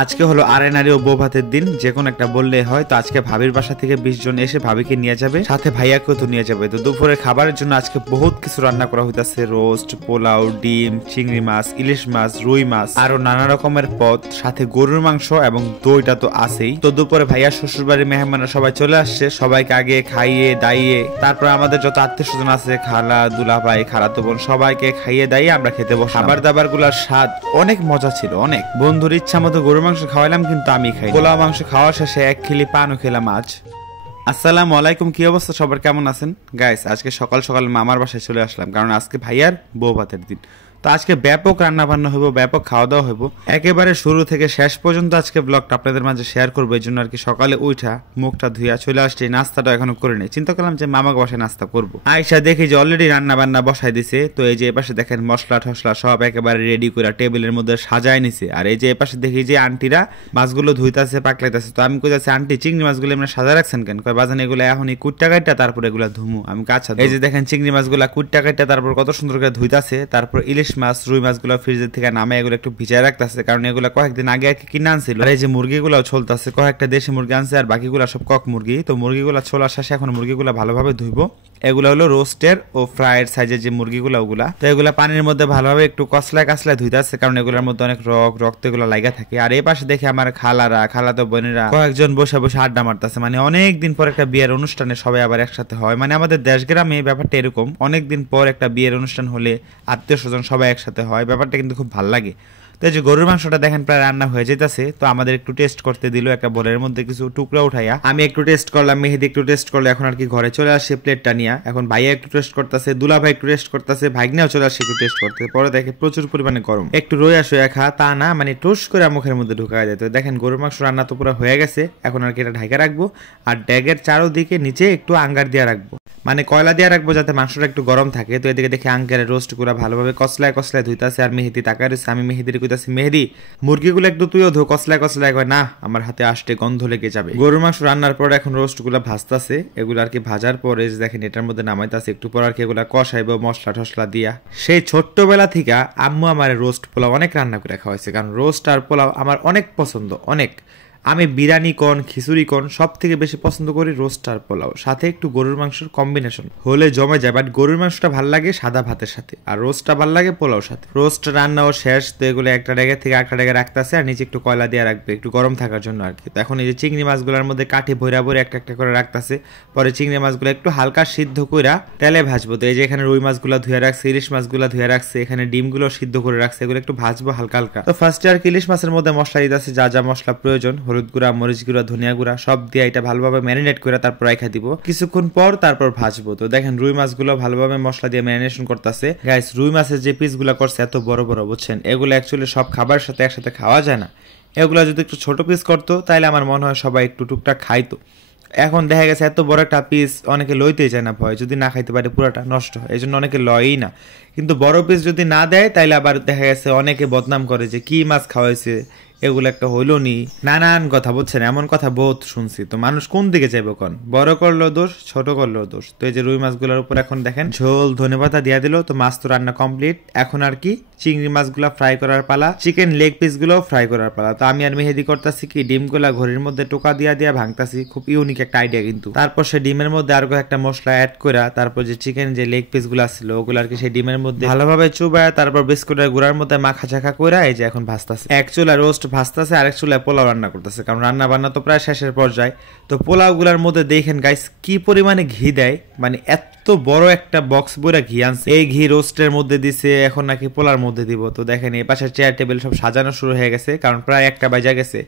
আজকে হলো আড়াই ও বউ ভাতের দিন, যে কোনো একটা বললে হয়। তো আজকে ভাবির বাসা থেকে 20 জন এসে ভাবিকে নিয়ে যাবে, সাথে ভাইয়াকেও তো নিয়ে যাবে। তো দুপুরে খাবারের জন্য আজকে বহুত কিছু রান্না করা হইতাছে, রোস্ট, পোলাও, ডিম, চিংড়ি মাছ, ইলিশ মাছ, রুই মাছ, আরো নানা রকমের পদ, সাথে গরুর মাংস এবং দইটা তো আছেই। তো দুপুরে ভাইয়া শ্বশুর বাড়ির মেহমানরা সবাই চলে আসছে, সবাইকে আগে খাইয়ে দাইয়ে তারপর আমাদের যত আত্মীয় স্বজন আছে, খালা, দুলাভাই, খালাতো বোন, সবাইকে খাইয়ে দাইয়ে আমরা খেতে বসলাম। খাবার দাবার গুলার স্বাদ অনেক মজা ছিল, অনেক। বন্ধুর ইচ্ছা মতো গরুর মাংস খাওয়াইলাম, কিন্তু আমি খাই পোলাও মাংস খাওয়া শেষে এক খিলি পানও খেলাম আজ। আসসালামু আলাইকুম, কি অবস্থা সবার, কেমন আছেন গাইস? আজকে সকাল সকাল মামার বাসায় চলে আসলাম, কারণ আজকে ভাইয়ার বউ ভাতের দিন। তো আজকে ব্যাপক রান্না বান্না হইব, ব্যাপক খাওয়া দাওয়া হইব, একেবারে শুরু থেকে শেষ পর্যন্ত আজকে ব্লগটা আপনাদের মাঝে শেয়ার করবো। এই জন্য আর কি সকালে উঠা মুখটা ধুইয়া চলে আসছে, নাস্তাটা এখনো করে নেই। চিন্তা করলাম যে মামাকে বাসায় নাস্তা করবো। আয়সা দেখি যে অলরেডি রান্না বান্না বসাই দিছে। তো এই যে এপাশে দেখেন মশলা টসলা সব একেবারে রেডি করে টেবিলের মধ্যে সাজায় নিছে। আর এই যে এপাশে দেখি যে আন্টিরা মাছগুলো ধুইতাছে, পাকলাইতেছে। তো আমি কইতাছি, আন্টি চিংড়ি মাছগুলো এমনি সাজা রাখছেন কেন? কয় বাজান এগুলো এখনই কুট্টা কাটটা তারপর এগুলা ধুমু। আমি কাছা। এই যে দেখেন চিংড়ি মাছগুলা কুট্টা কাটটা তারপর কত সুন্দর করে ধুইতাছে। তারপর ইলিশ মাছ, রুই মাছগুলো ফ্রিজের থেকে নামে এগুলো একটু ভিজায় রাখতেছে, কারণ এগুলো কয়েকদিন আগে আর কি কিনে আনছিল। আর এই যে মুরগিগুলাও চলতেছে, কয়েকটা দেশি মুরগি আনছে আর বাকিগুলা সব কক মুরগি। তো মুরগিগুলা ছোলার শেষে এখন মুরগিগুলা ভালোভাবে ধুইবো। এগুলো হলো রোস্টের ও ফ্রাইড সাইজের যে মুরগিগুলা, ওগুলা। তো এগুলা পানির মধ্যে ভালোভাবে একটু কসলায় কাসলায় ধুইতেছে, কারণ এগুলোর মধ্যে অনেক রক্ত এগুলো লাগা থাকে। আর এই পাশে দেখে আমার খালারা, খালাতো বোনেরা কয়েকজন বসে বসে আড্ডা মারতেছে। মানে অনেকদিন পর একটা বিয়ের অনুষ্ঠানে সবাই আবার একসাথে হয়। মানে আমাদের দেশ গ্রামে ব্যাপারটা এরকম, অনেকদিন পর একটা বিয়ের অনুষ্ঠান হলে আত্মীয় স্বজন সবাই একসাথে হয়, ব্যাপারটা কিন্তু খুব ভালো লাগে। তো এই যে গরুর মাংসটা দেখেন প্রায় রান্না হয়ে যেতেছে। তো আমাদের একটু টেস্ট করতে দিল একটা বোলের মধ্যে কিছু টুকরা উঠাইয়া। আমি একটু টেস্ট করলাম, মেহেদি একটু টেস্ট করলো। এখন আর কি ঘরে চলে আসে প্লেটটা নিয়ে। এখন ভাইয়া একটু টেস্ট করতেছে, দুলা ভাই একটু টেস্ট করতেছে, ভাগ্নেও চলে আসে একটু টেস্ট করতে। পরে দেখে প্রচুর পরিমাণে গরম, একটু রোয়া শোয়া খা তা না, মানে টুস করে মুখের মধ্যে ঢুকায় যায়। তো দেখেন গরুর মাংস রান্না তো পুরো হয়ে গেছে। এখন আর কি এটা ঢাকা রাখবো, আর ড্যাগের চারোদিকে নিচে একটু আঙ্গার দিয়ে রাখবো, মানে কয়লা দিয়ে রাখবো যাতে মাংসটা একটু গরম থাকে। তো এদিকে দেখে আঙ্কেলের রোস্ট গুলা ভালোভাবে কসলায় কসলায় ধুইতাছে, আর মেহেদি তাকায় রয়েছে। আমি মেহেদির কইতাছি, মেহেদি মুরগিগুলো একটু তুইও ধো, কসলায় কসলায়। কয় না, আমার হাতে আসতে গন্ধ লেগে যাবে। গরুর মাংস রান্নার পর এখন রোস্ট গুলা ভাজতাছে। এগুলো আর কি ভাজার পরে দেখেন এটার মধ্যে নামাইতাছে। একটু পর আর কি এগুলা কষাইবো মশলা টসলা দিয়া। সেই ছোট্টবেলা থেকে আম্মু আমার রোস্ট পোলাও অনেক রান্না করে খাওয়াইছে, কারণ রোস্ট আর পোলাও আমার অনেক পছন্দ, অনেক। আমি বিরিয়ানি কোন খিচুড়ি কোন সব থেকে বেশি পছন্দ করি রোস্ট আর পোলাও, সাথে একটু গরুর মাংসের কম্বিনেশন হলে জমে যায়। বাট গরুর মাংসটা ভাল লাগে সাদা ভাতের সাথে, আর রোস্টটা ভাল লাগে পোলাওর সাথে। রোস্ট রান্নাও শেষ। তো এগুলো একটা ডেগে থেকে একটা ডেগে রাখতেছে, আর নিচে একটু কয়লা দিয়ে রাখবে একটু গরম থাকার জন্য আর কি। তো এখন এই যে চিংড়ি মাছগুলোর মধ্যে কাঠি ভৈরা ভরে একটা একটা করে রাখতেছে। পরে চিংড়ি মাছগুলো একটু হালকা সিদ্ধ কইরা তেলে ভাজবো। তো এই যে এখানে রুই মাছগুলো ধুয়ে রাখছে, ইলিশ মাছগুলো ধুয়ে রাখছে, এখানে ডিমগুলো সিদ্ধ করে রাখছে, এগুলো একটু ভাজবো হালকা হালকা। তো ফার্স্টে আর কি ইলিশ মাছের মধ্যে মশলা দিতেছে, যা যা মশলা প্রয়োজন, হলুদ গুঁড়া, মরিচ গুঁড়া, ধনিয়া গুঁড়া সব দিয়ে এটা ভালোভাবে ম্যারিনেট করে তারপর রাখা দিব কিছুক্ষণ পর, তারপর ভাজবো। তো দেখেন রুই মাছগুলো ভালোভাবে মশলা দিয়ে ম্যারিনেশন করতেছে। গাইস রুই মাছের যে পিসগুলো করছে এত বড় বড়, বুঝছেন, এগুলো অ্যাকচুয়ালি সব খাবারের সাথে একসাথে খাওয়া যায় না। এগুলো যদি একটু ছোট পিস করতো তাহলে আমার মনে হয় সবাই একটু টুকটাক খাইতো। এখন দেখা গেছে এত বড় একটা পিস অনেকে লইতেই চায় না, ভয় যদি না খাইতে পারে পুরোটা নষ্ট হয়, এই জন্য অনেকে লয়ই না। কিন্তু বড় পিস যদি না দেয় তাইলে আবার দেখা গেছে অনেকে বদনাম করে যে কি মাছ খাওয়াইছে, এগুলো একটা হইলো নি, নানান কথা, বুঝছেন, এমন কথা বহুত শুনছি। তো মানুষ কোন দিকে যাইব কোন? বড় করলো দোষ, ছোট করলো দোষ। তো এই যে রুই মাছগুলোর উপর এখন দেখেন ঝোল ধনেপাতা দিয়া দিল। তো মাছ তো রান্না কমপ্লিট। এখন আর কি চিংড়ি মাছগুলো ফ্রাই করার পালা, চিকেন লেগ পিস গুলো ফ্রাই করার পালা। তো আমি আর মেহেদি করতেছি কি ডিমগুলা ঘড়ির মধ্যে টোকা দিয়া দিয়া ভাঙতাছি, খুব ইউনিক একটা আইডিয়া কিন্তু। তারপর সেই ডিমের মধ্যে আর একটা মশলা অ্যাড করা, তারপর যে চিকেন যে লেগ পিস গুলো ছিল ওগুলো আর কি সেই ডিমের মধ্যে ভালোভাবে চুবায়, তারপর বিস্কুটের গুঁড়ার মধ্যে মাখা চাখা করে এই যে এখন ভাজতাছে। এক চুলা রোস্ট ভাজতাছে, আরেক চুলায় পোলাও রান্না করতেছে, কারণ রান্না বান্না তো প্রায় শেষের পর্যায়ে। তো পোলাও গুলার মধ্যে দেখেন গাইস কি পরিমাণে ঘি দেয়, মানে এত বড় একটা বক্স বইরা ঘি আনছে। এই ঘি রোস্টের মধ্যে দিছে, এখন নাকি পোলার মধ্যে দিব। তো দেখেন এই পাশে চেয়ার টেবিল সব সাজানো শুরু হয়ে গেছে, কারণ প্রায় 1টা বাজে গেছে।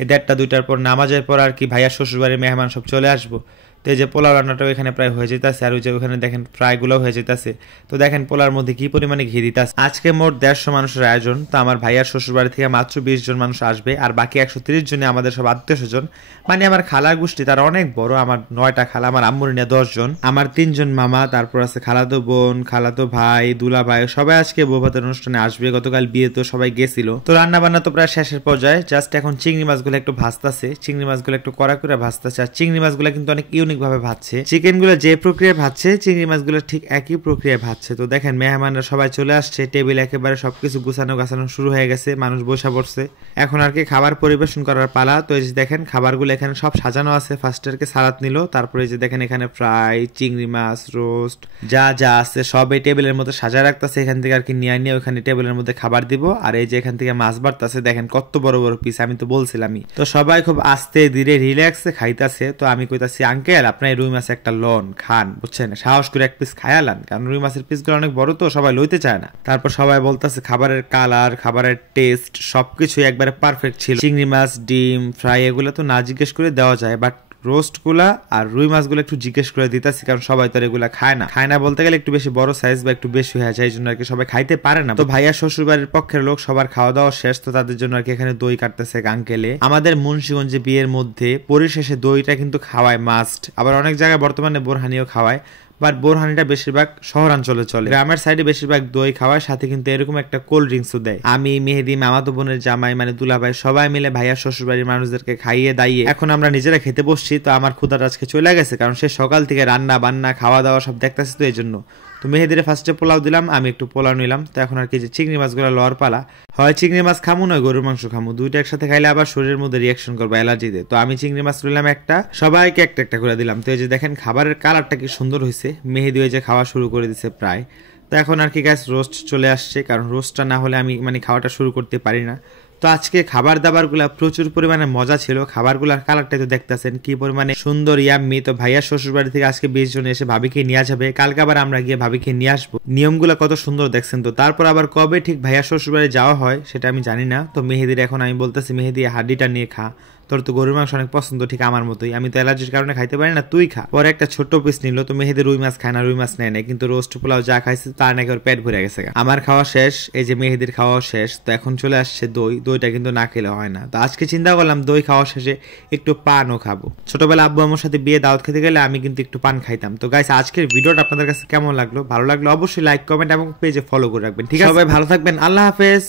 এই 1:30 2টার পর নামাজের পর আর কি ভাইয়া শ্বশুরবাড়ির মেহমান সব চলে আসবো। তো এই যে পোলাও রান্নাটাও এখানে প্রায় হয়ে যেতেছে, আর ওই যে ওখানে দেখেন ফ্রাইগুলো হয়ে যেতেছে। তো দেখেন পোলার মধ্যে কি পরিমাণে ঘি দিতেছে। আজকে মোট 150 মানুষের আয়োজন। তো আমার ভাইয়ার শ্বশুরবাড়ি থেকে মাত্র 20 জন মানুষ আসবে, আর বাকি 130 জনে আমাদের সব আত্মীয় স্বজন। মানে আমার খালার গোষ্ঠী তারা অনেক বড়, আমার 9টা খালা, আমার আম্মুর নিয়ে 10 জন, আমার 3 জন মামা, তারপর আছে খালাতো বোন, খালাতো ভাই, দুলা ভাই, সবাই আজকে বউ ভাতের অনুষ্ঠানে আসবে। গতকাল বিয়ে তো সবাই গেছিল। তো রান্না বান্না তো প্রায় শেষের পর্যায়ে, জাস্ট এখন চিংড়ি মাছগুলো একটু ভাজতাছে, চিংড়ি মাছগুলো একটু কড়া করে ভাজতাছে। আর চিংড়ি মাছগুলো কিন্তু অনেক ইউনিক আধুনিক ভাবে ভাজছে। চিকেন গুলো যে প্রক্রিয়ায় ভাজছে চিংড়ি মাছগুলো ঠিক একই প্রক্রিয়ায় ভাজছে। তো দেখেন মেহমানরা সবাই চলে আসছে, টেবিল একেবারে সবকিছু গুছানো গাছানো শুরু হয়ে গেছে, মানুষ বসে পড়ছে। এখন আর কি খাবার পরিবেশন করার পালা। তো এই যে দেখেন খাবারগুলো এখানে সব সাজানো আছে। ফার্স্ট আর কি সালাদ নিল, তারপরে যে দেখেন এখানে ফ্রাই, চিংড়ি মাছ, রোস্ট যা যা আছে সব এই টেবিলের মধ্যে সাজা রাখতেছে। এখান থেকে আর কি নিয়ে ওখানে টেবিলের মধ্যে খাবার দিব। আর এই যে এখান থেকে মাছ বাড়তেছে, দেখেন কত বড় বড় পিস, আমি তো বলছিলামই। তো সবাই খুব আস্তে ধীরে রিল্যাক্সে খাইতেছে। তো আমি কইতাছি আঙ্কেল আপনার রুই মাছ একটা লন খান, বুঝছেন, সাহস করে এক পিস খায়ালান, কারণ রুই মাছের পিসগুলো অনেক বড় তো সবাই লইতে চায় না। তারপর সবাই বলতেছে খাবারের কালার, খাবারের টেস্ট সবকিছু একবারে পারফেক্ট ছিল। চিংড়ি মাছ, ডিম, ফ্রাই এগুলো তো না জিজ্ঞেস করে দেওয়া যায়, বাট রোস্ট গুলা আর রুই মাছগুলো একটু জিজ্ঞেস করে দিতেছি, কারণ সবাই তো এগুলা খায় না বলতে গেলে একটু বেশি বড় সাইজ বা একটু বেশি হয়ে যায়, এই জন্য আর কি সবাই খাইতে পারে না। তো ভাইয়া শ্বশুর বাড়ির পক্ষের লোক সবার খাওয়া দাওয়া শেষ, তো তাদের জন্য আর কি এখানে দই কাটতেছে আঙ্কেলে। আমাদের মুন্সিগঞ্জে বিয়ের মধ্যে পরিশেষে দইটা কিন্তু খাওয়ায় মাস্ট, আবার অনেক জায়গায় বর্তমানে বোরহানিও খাওয়ায়, বাট বোরহানিটা বেশিরভাগ শহরাঞ্চলে চলে। গ্রামের সাইডে বেশিরভাগ দই খাওয়ার সাথে কিন্তু এরকম একটা কোল্ড ড্রিঙ্কসও দেয়। আমি, মেহেদি, মামাতো বোনের জামাই মানে দুলাভাই সবাই মিলে ভাইয়া শ্বশুর বাড়ির মানুষদেরকে খাইয়ে দাইয়ে এখন আমরা নিজেরা খেতে বসছি। তো আমার ক্ষুধাটা আজকে চলে গেছে, কারণ সে সকাল থেকে রান্না বান্না খাওয়া দাওয়া সব দেখতেছি, তো এই জন্য। তো মেহেদিরে ফার্স্টে পোলাও দিলাম, আমি একটু পোলাও নিলাম। তো এখন আর কি যে চিংড়ি মাছগুলো লওয়ার পালা, হয় চিংড়ি মাছ খামু নয় গরুর মাংস খামু, দুইটা একসাথে খাইলে আবার শরীরের মধ্যে রিয়াকশন করবে অ্যালার্জিতে। তো আমি চিংড়ি মাছ নিলাম একটা, সবাইকে একটা একটা করে দিলাম। তো এই যে দেখেন খাবারের কালারটা কি সুন্দর হয়েছে, মেহেদি ওই যে খাওয়া শুরু করে দিছে প্রায়। তো এখন আর কি গাছ রোস্ট চলে আসছে, কারণ রোস্টটা না হলে আমি মানে খাওয়াটা শুরু করতে পারি না। তো আজকে খাবার দাবার গুলা প্রচুর পরিমাণে মজা ছিল। খাবারগুলার কালারটা তো দেখতেছেন কি পরিমাণে সুন্দর, ইয়াম্মি। তো ভাইয়া শ্বশুর বাড়ি থেকে আজকে 20 জন এসে ভাবিকে নিয়ে যাবে, কালকে আবার আমরা গিয়ে ভাবিকে নিয়ে আসবো। নিয়মগুলা কত সুন্দর দেখছেন। তো তারপর আবার কবে ঠিক ভাইয়া শ্বশুর বাড়ি যাওয়া হয় সেটা আমি জানি না। তো মেহেদির এখন আমি বলতেছি মেহেদি হাড্ডিটা নিয়ে খা, তোর তো গরুর মাংস অনেক পছন্দ, ঠিক আমার মতোই, আমি তো অ্যালার্জির কারণে খাইতে পারি না, তুই খা। পরে একটা ছোট্ট পিস নিল। তো মেহেদি রুই মাছ খায় না, রুই মাছ নেয় না, কিন্তু রোস্ট পোলাও যা খাইছে তার নাকি ওর পেট ভরে গেছে। আমার খাওয়া শেষ, এই যে মেহেদির খাওয়া শেষ। তো এখন চলে আসছে দইটা কিন্তু না খেলে হয় না। তো আজকে চিন্তা করলাম দই খাওয়া শেষে একটু পানও খাবো। ছোটবেলা আব্বু আমার সাথে বিয়ে দাওয়াত খেতে গেলে আমি কিন্তু একটু পান খাইতাম। তো গাইস আজকের ভিডিওটা আপনাদের কাছে কেমন লাগলো? ভালো লাগলো অবশ্যই লাইক, কমেন্ট এবং পেজে ফলো করে রাখবেন, ঠিক আছে? সবাই ভালো থাকবেন, আল্লাহ হাফেজ।